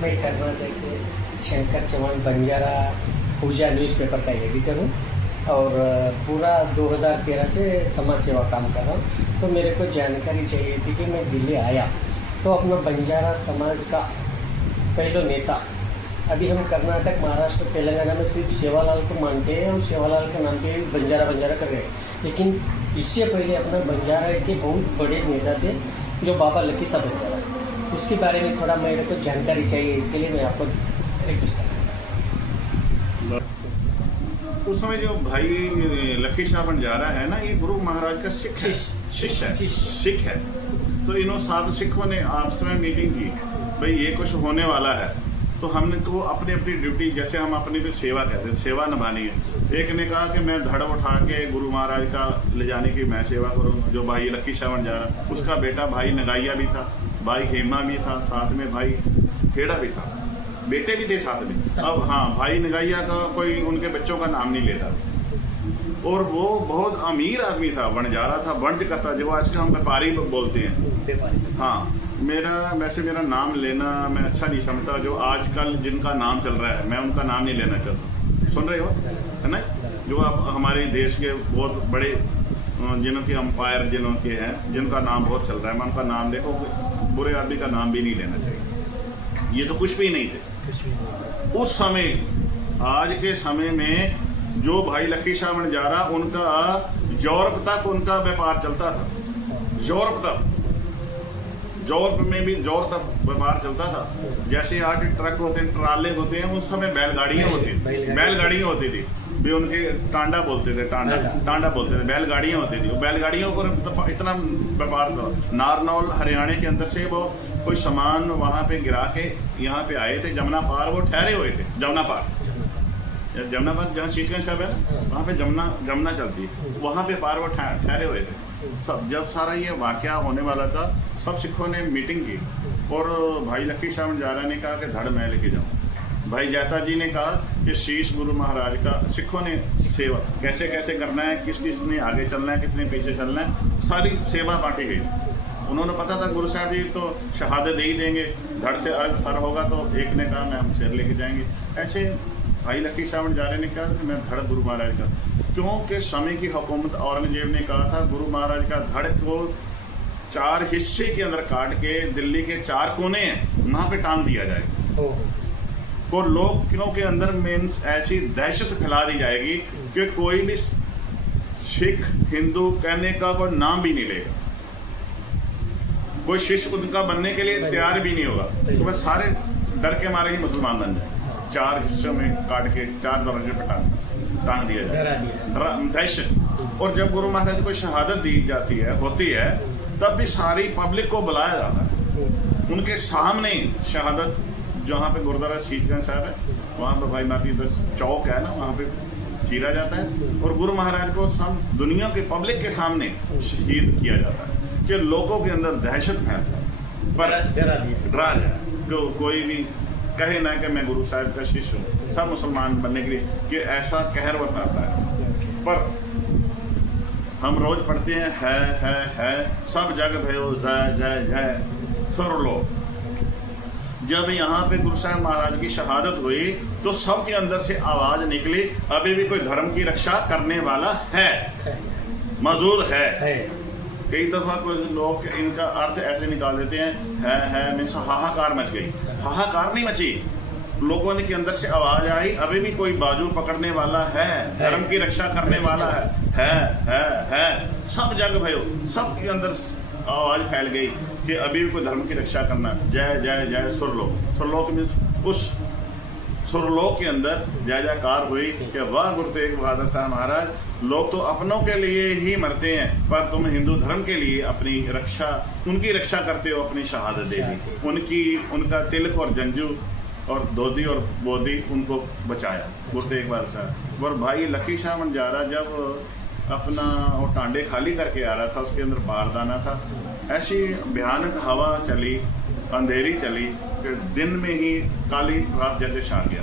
मैं कर्नाटक से शंकर चौहान बंजारा पूजा न्यूज़पेपर का एडिटर हूँ और पूरा 2013 से समाज सेवा काम कर रहा हूँ। तो मेरे को जानकारी चाहिए थी कि मैं दिल्ली आया तो अपना बंजारा समाज का पहला नेता, अभी हम कर्नाटक, महाराष्ट्र, तेलंगाना में सिर्फ सेवालाल को मानते हैं और सेवालाल के नाम पे बंजारा बंजारा कर रहे हैं, लेकिन इससे पहले अपना बंजारा के बहुत बड़े नेता थे जो बाबा लकी साहब बंजारा, उसके बारे में थोड़ा मेरे को जानकारी चाहिए, इसके लिए मैं आपको रिक्वेस्ट कर रहा हूँ। उस समय जो भाई लकी शाह बंजारा है ना, ये गुरु महाराज का सिख है। तो इन्होंने सात सिखों ने आपस में मीटिंग की, भाई ये कुछ होने वाला है, तो हमने को अपनी अपनी ड्यूटी, जैसे हम अपनी भी सेवा कहते हैं, सेवा निभानी है। एक ने कहा कि मैं धड़ उठा के गुरु महाराज का ले जाने की मैं सेवा करूँगा, जो भाई लकी शाह बंजारा, उसका बेटा भाई नगाइया भी था, भाई हेमा भी था, साथ में भाई खेड़ा भी था, बेटे भी थे साथ में। अब हाँ, भाई नगाइया का कोई उनके बच्चों का नाम नहीं लेता, और वो बहुत अमीर आदमी था, बंजारा था, वणज करता, जो आज हम व्यापारी बोलते हैं। हाँ, वैसे मेरा नाम लेना मैं अच्छा नहीं समझता, जो आजकल जिनका नाम चल रहा है मैं उनका नाम नहीं लेना चाहता। सुन रहे हो है ना, जो आप हमारे देश के बहुत बड़े जिनों के अंपायर जिनों के हैं, जिनका नाम बहुत चल रहा है, मैं उनका नाम देखो, बुरे आदमी का नाम भी नहीं लेना चाहिए। ये तो कुछ भी नहीं थे उस समय। आज के समय में जो भाई लकी शाह बंजारा, उनका यूरोप तक उनका व्यापार चलता था, यूरोप में भी यूरोप तक व्यापार चलता था। जैसे आज ट्रक होते हैं, ट्राले होते हैं, उस समय बैलगाड़ियाँ होती थी भी, उनके टांडा बोलते थे, टांडा बोलते थे, बैलगाड़ियाँ होती थी। बैलगाड़ियों पर इतना व्यापार था। नारनौल हरियाणा के अंदर से वो कोई सामान वहाँ पे गिरा के यहाँ पे आए थे, जमुना पार वो ठहरे हुए थे। जमुना पार जहाँ शीशगंज साहब है, वहाँ पे जमुना चलती है, वहाँ पे पार वो ठहरे हुए थे सब। जब सारा ये वाकया होने वाला था, सब सिखों ने मीटिंग की और भाई लकी शाह बंजारा ने कहा कि धड़ मैं लेके जाऊँ। भाई जाता जी ने कहा कि शीश गुरु महाराज का, सिखों ने सेवा कैसे कैसे करना है, किस ने आगे चलना है, किसने पीछे चलना है, सारी सेवा बांटी गई। उन्होंने पता था गुरु साहब जी तो शहादत दे ही देंगे, धड़ से अर्घ सर होगा, तो एक ने कहा मैं हम शेर लेके जाएंगे। ऐसे भाई लकी शाह बंजारे ने कहा कि मैं धड़ गुरु महाराज का, क्योंकि समय की हुकूमत औरंगजेब ने कहा था गुरु महाराज का धड़ को 4 हिस्से के अंदर काट के दिल्ली के 4 कोने हैं वहाँ पे टांग दिया जाएगा। को लोग के अंदर मीन्स ऐसी दहशत फैला दी जाएगी कि कोई भी सिख हिंदू कहने का कोई नाम भी नहीं लेगा, कोई शिष्य उनका बनने के लिए तैयार भी नहीं होगा, तो बस सारे डर के मारे ही मुसलमान बन जाए। 4 हिस्सों में काट के 4 दरवाजे पर टांग दिया जाए, दहशत। और जब गुरु महाराज को शहादत दी जाती है, होती है, तब भी सारी पब्लिक को बुलाया जाता है उनके सामने। शहादत जहाँ पे गुरुद्वारा शीशगंज साहब है, वहाँ पे भाई माती बस चौक है ना, वहाँ पे चीरा जाता है और गुरु महाराज को सब दुनिया के पब्लिक के सामने शहीद किया जाता है कि लोगों के अंदर दहशत फैलता, पर डरा जाए जो कोई भी कहे ना कि मैं गुरु साहब का शिष्य हूँ, सब मुसलमान बनने के लिए, कि ऐसा कहर बताता है। पर हम रोज पढ़ते हैं है सब जग भयो जय जय जय सुर लो। जब यहाँ पे गुरु साहब महाराज की शहादत हुई तो सबके अंदर से आवाज निकली, अभी भी कोई धर्म की रक्षा करने वाला है, मौजूद है। कई दफा कोई लोग इनका अर्थ ऐसे निकाल देते हैं, है मीन्स हाहाकार मच गई। हाहाकार नहीं मची, लोगों ने के अंदर से आवाज आई, अभी भी कोई बाजू पकड़ने वाला है, धर्म की रक्षा करने वाला है। सब जग भयो, सबके अंदर आवाज फैल गई कि अभी भी कोई धर्म की रक्षा करना। जय जय जय सुरलोक, सुरलोक मीन्स उस सुरलोक के अंदर जय जयकार हुई कि वाह गुरु तेग बहादुर साहब महाराज, लोग तो अपनों के लिए ही मरते हैं, पर तुम हिंदू धर्म के लिए अपनी रक्षा, उनकी रक्षा करते हो, अपनी शहादत दे दी, उनका तिलक और जंजू और धोती और बोधी उनको बचाया गुरु तेग बहादुर साहब। और भाई लकी शाह बंजारा जब अपना वो टांडे खाली करके आ रहा था, उसके अंदर बारदाना था, ऐसी भयानक हवा चली, अंधेरी चली कि दिन में ही काली रात जैसे छा गया,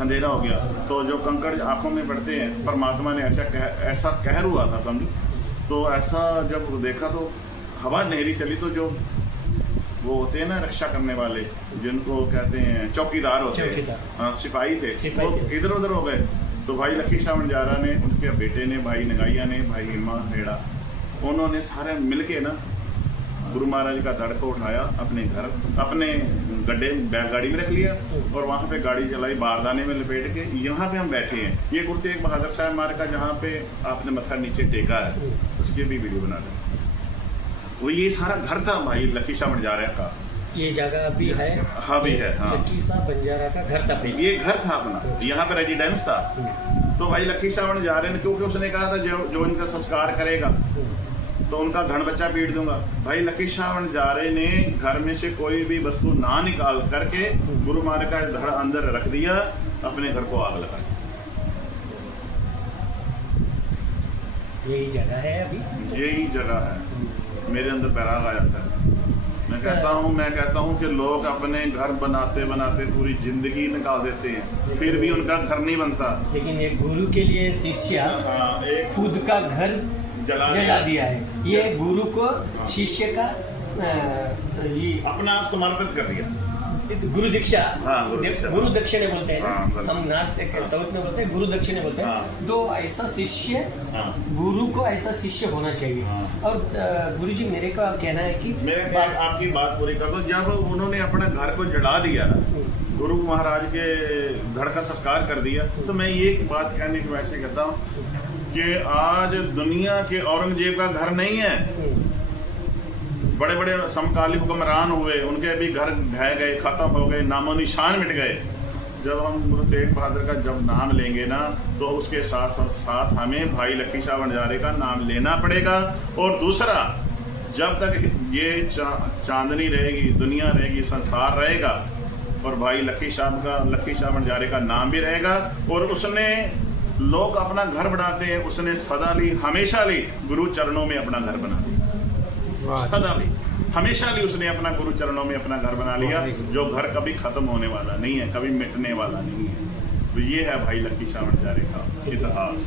अंधेरा हो गया। तो जो कंकड़ आंखों में पड़ते हैं, परमात्मा ने ऐसा कहर हुआ था समझो। तो ऐसा जब देखा तो हवा अंधेरी चली, तो जो वो होते हैं ना रक्षा करने वाले, जिनको कहते हैं चौकीदार होते हैं, हाँ, सिपाही थे, वो इधर उधर हो गए। तो भाई लखी शाह वणजारा ने, उनके बेटे ने, भाई नगाइया ने, भाई हिम्मा हेड़ा, उन्होंने सारे मिलके ना गुरु महाराज का धड़ को उठाया, अपने घर, अपने गड्ढे बैलगाड़ी में रख लिया और वहाँ पे गाड़ी चलाई, बारदाने में लपेट के। यहाँ पे हम बैठे हैं, ये गुरु तेग बहादुर साहब मार्ग का जहाँ पे आपने मत्था नीचे टेका है, उसकी भी वीडियो बना दें। वो ये सारा घर था भाई लखी शाह वणजारा का, ये जगह भी है, हाँ भी है, हाँ, लखी शाह वणजारा का घर था, ये घर था अपना, यहाँ पे रेजिडेंस था। तो भाई लखी शाह वणजारा ने, क्योंकि उसने कहा था जो इनका संस्कार करेगा तो उनका घन बच्चा पीट दूंगा। भाई लखी शाह वणजारे ने घर में से कोई भी वस्तु ना निकाल करके गुरु महाराज का धड़ अंदर रख दिया, अपने घर को आग लगा। यही जगह है अभी, यही जगह है। मेरे अंदर बैराग आ जाता है। मैं कहता हूँ कि लोग अपने घर बनाते बनाते पूरी जिंदगी निकाल देते हैं, फिर भी उनका घर नहीं बनता। लेकिन ये गुरु के लिए शिष्य खुद का घर जला दिया है। ये गुरु को शिष्य का अपना आप समर्पित कर दिया, गुरु दीक्षा, गुरु दक्षिणे बोलते हैं ना, हम नॉर्थ साउथ में बोलते हैं गुरु दक्षिणे बोलते हैं। तो ऐसा शिष्य, गुरु को ऐसा शिष्य होना चाहिए। और गुरु जी मेरे का कहना है कि आपकी बात पूरी कर दो, जब उन्होंने अपना घर को जला दिया, गुरु महाराज के धड़ का संस्कार कर दिया, तो मैं ये बात कहने की वैसे कहता हूँ कि आज दुनिया के औरंगजेब का घर नहीं है। बड़े बड़े समकालीन हुक्मरान हुए, उनके भी घर ढह गए, खत्म हो गए, नामो निशान मिट गए। जब हम गुरु तेग बहादुर का जब नाम लेंगे ना, तो उसके साथ साथ हमें भाई लखी शाह वणजारे का नाम लेना पड़ेगा। और दूसरा, जब तक ये चांदनी रहेगी, दुनिया रहेगी, संसार रहेगा, और भाई लखी शाह वणजारे का नाम भी रहेगा। और उसने, लोग अपना घर बनाते हैं, उसने सदा ली, हमेशा ली, गुरु चरणों में अपना घर बना लिया। सदा ली, हमेशा ली उसने अपना गुरु चरणों में अपना घर बना लिया, जो घर कभी खत्म होने वाला नहीं है, कभी मिटने वाला नहीं है। तो ये है भाई लखी शाह वणजारे का इतिहास।